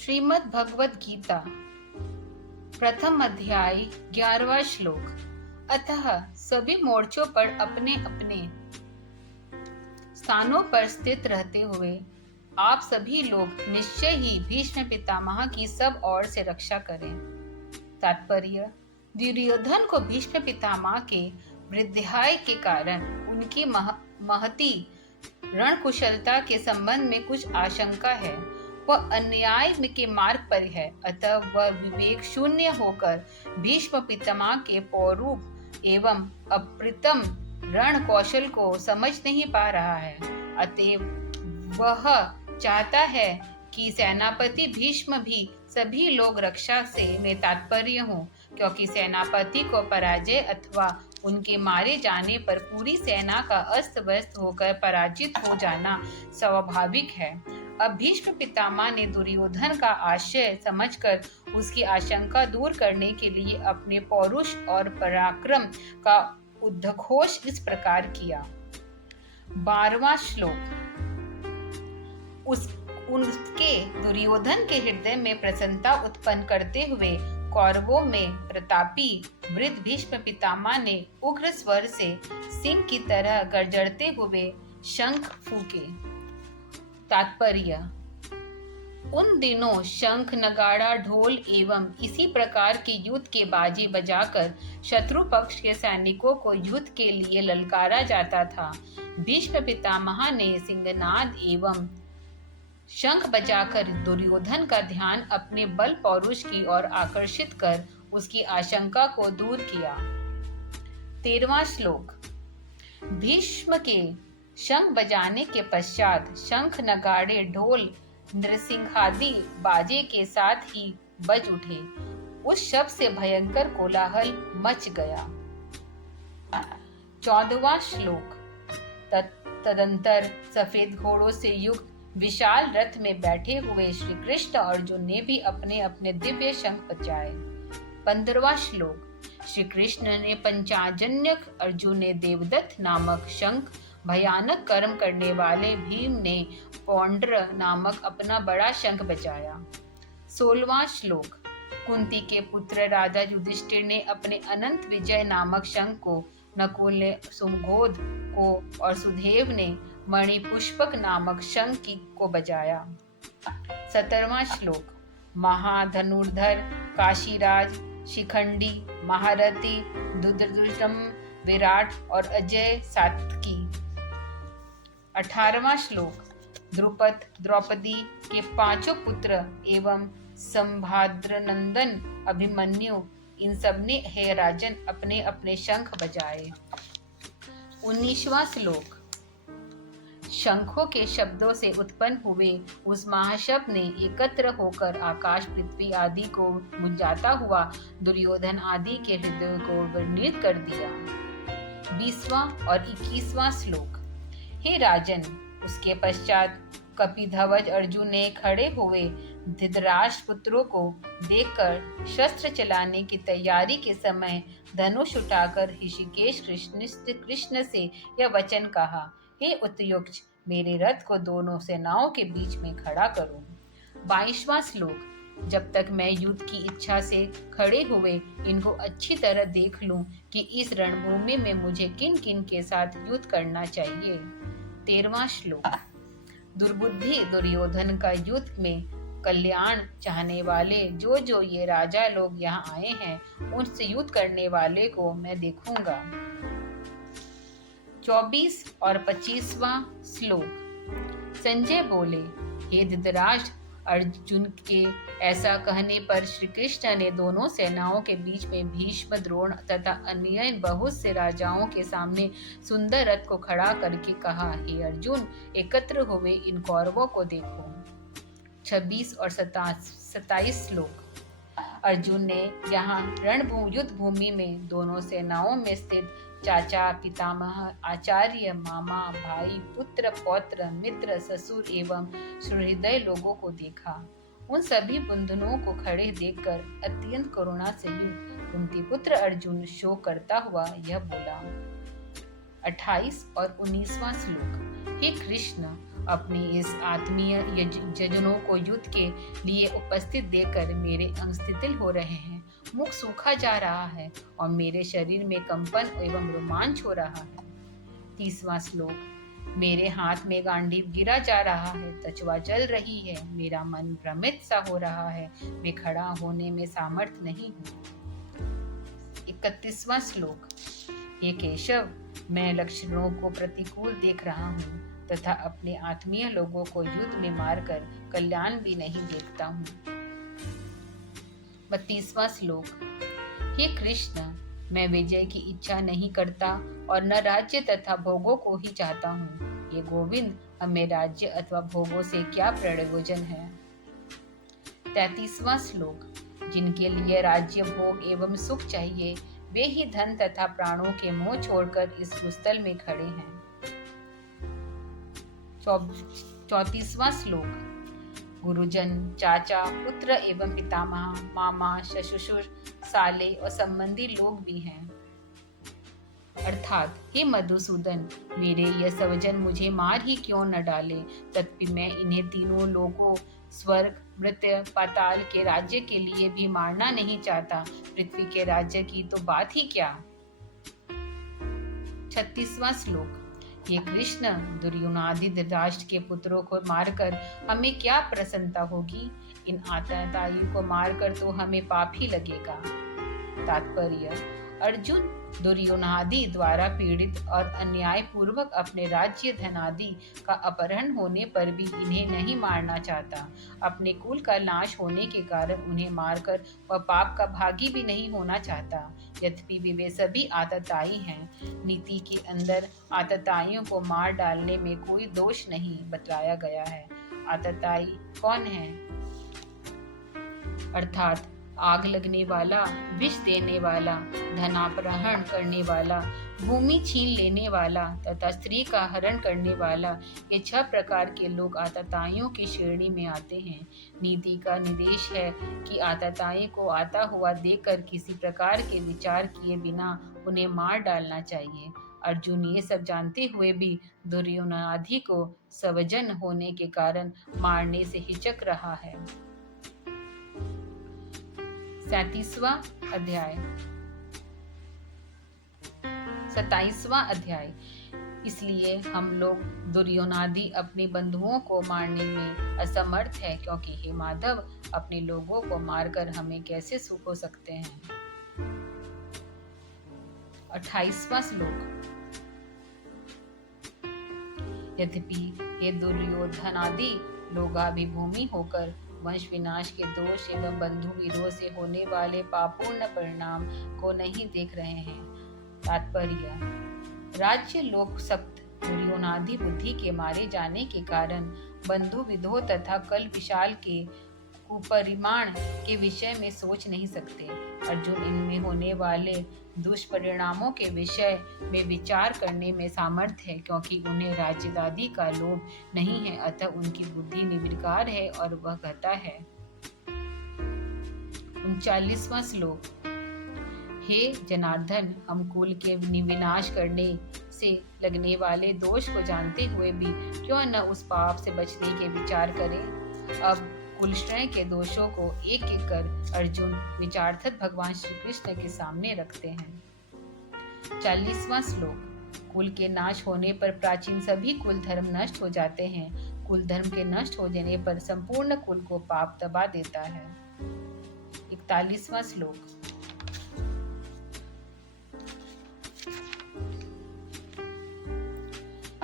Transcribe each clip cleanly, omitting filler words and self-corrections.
श्रीमद् भगवद गीता प्रथम अध्याय 11वां श्लोक। अतः सभी मोर्चों पर अपने अपने स्थानों पर स्थित रहते हुए आप सभी लोग निश्चय ही भीष्म पितामह की सब ओर से रक्षा करें। तात्पर्य: दुर्योधन को भीष्म पितामह के वृद्धाप्य के कारण उनकी महती रणकुशलता के संबंध में कुछ आशंका है। वह अन्याय के मार्ग पर है, अतः वह विवेक शून्य होकर भीष्म पितामह के पौरूप एवं अप्रतिम रण कौशल को समझ नहीं पा रहा है। अतएव वह चाहता है कि सेनापति भीष्म भी सभी लोग रक्षा से में तात्पर्य हो, क्योंकि सेनापति को पराजय अथवा उनके मारे जाने पर पूरी सेना का अस्त व्यस्त होकर पराजित हो जाना स्वाभाविक है। अब भीष्म पितामह ने दुर्योधन का आशय समझकर उसकी आशंका दूर करने के लिए अपने पौरुष और पराक्रम का उद्घोष इस प्रकार किया। 12वां श्लोक। उसके दुर्योधन के हृदय में प्रसन्नता उत्पन्न करते हुए कौरवों में प्रतापी वृद्ध भीष्म पितामह ने उग्र स्वर से सिंह की तरह गर्जते हुए शंख फूके। तात्पर्य: उन दिनों शंख, नगाड़ा, ढोल एवं इसी प्रकार के युद्ध के बाजे बजाकर शत्रु पक्ष के सैनिकों को युद्ध के लिए ललकारा जाता था। भीष्म पितामह ने सिंहनाद एवं शंख बजाकर दुर्योधन का ध्यान अपने बल पौरुष की ओर आकर्षित कर उसकी आशंका को दूर किया। 13वां श्लोक। भीष्म के शंख बजाने के पश्चात शंख, नगाड़े, ढोल, नृसिंहादि बाजे के साथ ही बज उठे। उस शब्द से भयंकर कोलाहल मच गया। 14वां श्लोक। तदंतर सफेद घोड़ों से युक्त विशाल रथ में बैठे हुए श्री कृष्ण अर्जुन ने भी अपने अपने दिव्य शंख बजाए। 15वां श्लोक। श्री कृष्ण ने पंचाजन्य, अर्जुन ने देवदत्त नामक शंख, भयानक कर्म करने वाले भीम ने पौंड्र नामक अपना बड़ा शंख बजाया। 16वां श्लोक। कुंती के पुत्र राजा युधिष्ठिर ने अपने अनंत विजय नामक शंख को, नकुल ने सुमगोध को और सुदेव ने मणिपुष्पक नामक शंख को बजाया। 17वां श्लोक। महाधनुर्धर काशीराज, शिखंडी, महारथी, दुर्धर्ष, विराट और अजय सात्विकी। 18वां श्लोक। द्रुपद, द्रौपदी के 5 पुत्र एवं संभाद्रनंदन, अभिमन्यु, इन सब ने हे राजन अपने अपने शंख बजाए। 19वां श्लोक। शंखों के शब्दों से उत्पन्न हुए उस महाशब्द ने एकत्र होकर आकाश, पृथ्वी आदि को गुंजाता हुआ दुर्योधन आदि के हृदय को वर्णित कर दिया। 20वां और 21वां श्लोक। हे राजन, उसके पश्चात कपिध्वज अर्जुन ने खड़े हुए धृतराष्ट्र पुत्रों को देखकर शस्त्र चलाने की तैयारी के समय धनुष उठाकर ऋषिकेश कृष्ण से यह वचन कहा, हे उतयुक्त, मेरे रथ को दोनों सेनाओं के बीच में खड़ा करो। 22वां श्लोक। जब तक मैं युद्ध की इच्छा से खड़े हुए इनको अच्छी तरह देख लूं कि इस रणभूमि में मुझे किन किन के साथ युद्ध करना चाहिए। 13वां श्लोक। दुर्बुद्धि दुर्योधन का युद्ध में कल्याण चाहने वाले जो ये राजा लोग यहाँ आए हैं, उनसे युद्ध करने वाले को मैं देखूंगा। 24 और 25वां श्लोक। संजय बोले, हे धृतराष्ट्र, अर्जुन के ऐसा कहने पर श्री कृष्ण ने दोनों सेनाओं के बीच में भीष्म, द्रोण तथा अन्य बहुत से राजाओं के सामने सुंदर रथ को खड़ा करके कहा, हे अर्जुन, एकत्र हुए इन कौरवों को देखो। 26 और 27 श्लोक। अर्जुन ने यहाँ युद्ध भूमि में दोनों सेनाओं में स्थित चाचा, पितामह, आचार्य, मामा, भाई, पुत्र, पौत्र, मित्र, ससुर एवं सुहृदय लोगों को देखा। उन सभी बंधुओं को खड़े देखकर अत्यंत करुणा से युक्त कुंती पुत्र अर्जुन शोक करता हुआ यह बोला। 28 और 19वां श्लोक। हे कृष्ण, अपने इस आत्मीय यजनों को युद्ध के लिए उपस्थित देखकर मेरे अंग शिथिल हो रहे हैं, मुख सूखा जा रहा है और मेरे शरीर में कंपन एवं रोमांच हो रहा है। 30वां श्लोक। मेरे हाथ में गांडीव गिरा जा रहा है, तचवा जल रही है, मेरा मन भ्रमित सा हो रहा है, मैं खड़ा होने में सामर्थ्य नहीं हूँ। 31वां श्लोक। हे केशव, मैं लक्षणों को प्रतिकूल देख रहा हूँ तथा अपने आत्मीय लोगों को युद्ध में मारकर कल्याण भी नहीं देखता हूँ। 32वां श्लोक। हे कृष्ण, मैं विजय की इच्छा नहीं करता और न राज्य तथा भोगों को ही चाहता हूँ। ये गोविंद, हमें राज्य अथवा भोगों से क्या प्रयोजन है। 33वां श्लोक। जिनके लिए राज्य भोग एवं सुख चाहिए, वे ही धन तथा प्राणों के मोह छोड़कर इस भूस्थल में खड़े हैं। 34वां श्लोक। गुरुजन, चाचा, पुत्र एवं पितामह, मामा, ससुर, साले और संबंधी लोग भी हैं। अर्थात हे मधुसूदन, मेरे यह स्वजन मुझे मार ही क्यों न डाले, तथापि मैं इन्हें तीनों लोगों, स्वर्ग, मृत्यु, पाताल के राज्य के लिए भी मारना नहीं चाहता। पृथ्वी के राज्य की तो बात ही क्या। 36वां श्लोक। ये कृष्ण, दुर्योधनादि धृतराष्ट्र के पुत्रों को मारकर हमें क्या प्रसन्नता होगी। इन आतताइयों को मारकर तो हमें पाप ही लगेगा। तात्पर्य। अर्जुन दुर्योधनादि द्वारा पीड़ित और अन्याय पूर्वक अपने राज्य धन आदि का अपहरण होने पर भी इन्हें नहीं मारना चाहता। अपने कुल का नाश होने के कारण उन्हें मारकर वह पाप का भागी भी नहीं होना चाहता। यद्यपि भी वे सभी आतताई हैं। नीति के अंदर आतताइयों को मार डालने में कोई दोष नहीं बतलाया गया है। आतताई कौन है? अर्थात आग लगने वाला, विष देने वाला, धनापहरण करने वाला, भूमि छीन लेने वाला तथा स्त्री का हरण करने वाला, ये 6 प्रकार के लोग आतताइयों की श्रेणी में आते हैं। नीति का निर्देश है कि आतताई को आता हुआ देखकर किसी प्रकार के विचार किए बिना उन्हें मार डालना चाहिए। अर्जुन ये सब जानते हुए भी दुर्योधनादि को स्वजन होने के कारण मारने से हिचक रहा है। 37वां अध्याय। 27वां अध्याय। इसलिए हम लोग दुर्योधनादि अपने बंधुओं को मारने में असमर्थ है, क्योंकि हे माधव, अपने लोगों को मारकर हमें कैसे सुख हो सकते हैं। 28वां श्लोक। यद्यपि हे दुर्योधनादि लोगाभिभूमि होकर वंश विनाश के दोष एवं बंधु विरोध से होने वाले पापूर्ण परिणाम को नहीं देख रहे हैं। तात्पर्य। राज्य लोक सप्त दुर्योधनादि बुद्धि के मारे जाने के कारण बंधु विधो तथा कल विशाल के कुपरिमाण के विषय में सोच नहीं सकते। अर्जुन इनमें होने वाले दुष्परिणामों के विषय में विचार करने में समर्थ है, क्योंकि उन्हें राज्यदादी का लोभ नहीं है, अतः उनकी बुद्धि निर्विकार है और वह कहता है। 39वां श्लोक। हे जनार्दन, हम कुल के विनाश करने से लगने वाले दोष को जानते हुए भी क्यों न उस पाप से बचने के विचार करें। अब कुलश्रय के दोषों को एक एक कर अर्जुन विचार्थत भगवान श्री कृष्ण के सामने रखते हैं। 40वां श्लोक। कुल के नाश होने पर प्राचीन सभी कुल धर्म नष्ट हो जाते हैं। कुल धर्म के नष्ट हो जाने पर संपूर्ण कुल को पाप दबा देता है। 41वां श्लोक।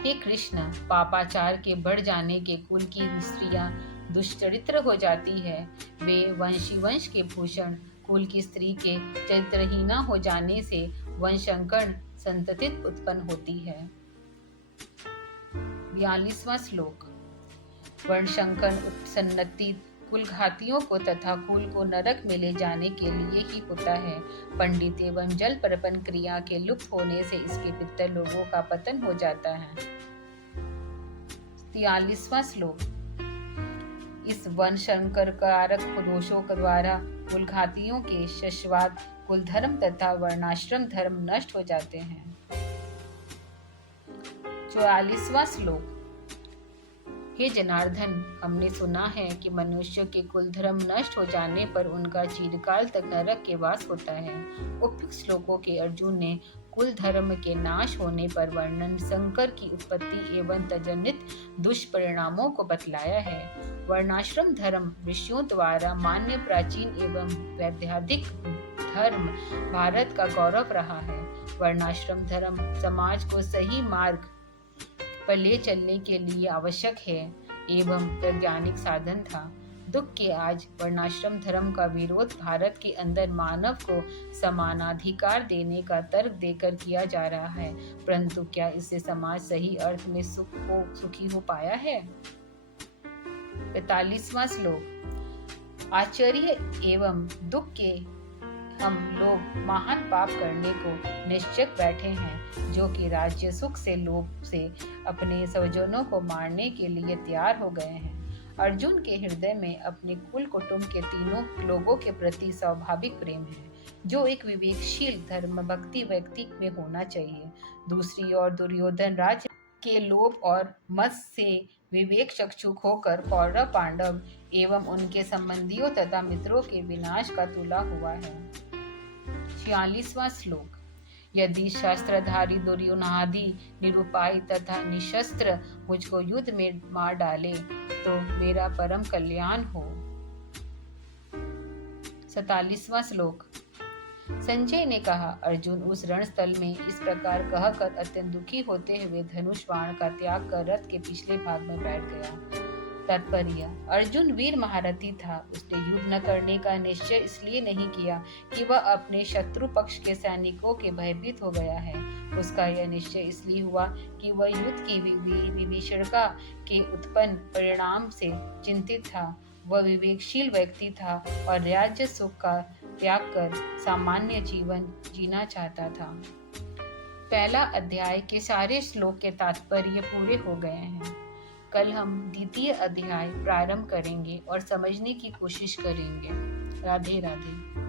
हे कृष्ण, पापाचार के बढ़ जाने के कुल की स्त्रियां दुष्चरित्र हो जाती है। वे वंश के भूषण कुल की स्त्री के चरित्रहीना हो जाने से वंशांकन संतति उत्पन्न होती है। 42वां श्लोक। वर्णशंकन उत्सन्नति कुलघातियों को तथा कुल को नरक में ले जाने के लिए ही होता है। पंडित एवं जल परपन क्रिया के लुप्त होने से इसके पितर लोगों का पतन हो जाता है। 43वां श्लोक। इस वंशंकर कारक दोषों के द्वारा कुलघातियों के शश्वाद कुल धर्म तथा वर्णाश्रम धर्म नष्ट हो जाते हैं। 44वां श्लोक। हे जनार्दन, हमने सुना है कि मनुष्य के कुल धर्म नष्ट हो जाने पर उनका चिरकाल तक नरक के वास होता है। उपयुक्त श्लोकों के अर्जुन ने कुल धर्म के नाश होने पर वर्णन संकर की उत्पत्ति एवं तजनित दुष्परिणामों को बतलाया है। वर्णाश्रम धर्म ऋषियों द्वारा मान्य प्राचीन एवं वैधानिक धर्म भारत का गौरव रहा है। वर्णाश्रम धर्म समाज को सही मार्ग पर ले चलने के लिए आवश्यक है एवं वैज्ञानिक साधन था। दुख के आज वर्णाश्रम धर्म का विरोध भारत के अंदर मानव को समानाधिकार देने का तर्क देकर किया जा रहा है, परंतु क्या इससे समाज सही अर्थ में सुखी हो पाया है? 45वां श्लोक। आश्चर्य एवं दुख के हम लोग महान पाप करने को निश्चय बैठे हैं, जो कि राज्य सुख से लोभ से अपने स्वजनों को मारने के लिए तैयार हो गए हैं। अर्जुन के हृदय में अपने कुल कुटुंब के तीनों लोगों के प्रति स्वाभाविक प्रेम है, जो एक विवेकशील धर्म भक्ति व्यक्ति में होना चाहिए। दूसरी ओर दुर्योधन राज्य के लोभ और मद से विवेक चक्षुक होकर कौरव पांडव एवं उनके संबंधियों तथा मित्रों के विनाश का तुला हुआ है। 46वां श्लोक। यदि शस्त्रधारी दुर्योधनादि निरुपाय तथा निशस्त्र मुझको युद्ध में मार डाले तो मेरा परम कल्याण हो। 47वां श्लोक। संजय ने कहा, अर्जुन उस रणस्थल में इस प्रकार कहकर अत्यंत दुखी होते हुए धनुष बाण का त्याग कर रथ के पिछले भाग में बैठ गया। तात्पर्य: अर्जुन वीर महारथी था। उसने युद्ध न करने का निश्चय इसलिए नहीं किया कि वह अपने शत्रु पक्ष के सैनिकों के भयभीत हो गया है। उसका यह निश्चय इसलिए हुआ कि वह युद्ध की विभीषिका के उत्पन्न परिणाम से चिंतित था। वह विवेकशील व्यक्ति था और राज्य सुख का त्याग कर सामान्य जीवन जीना चाहता था। पहला अध्याय के सारे श्लोक के तात्पर्य पूरे हो गए हैं। कल हम द्वितीय अध्याय प्रारंभ करेंगे और समझने की कोशिश करेंगे। राधे राधे।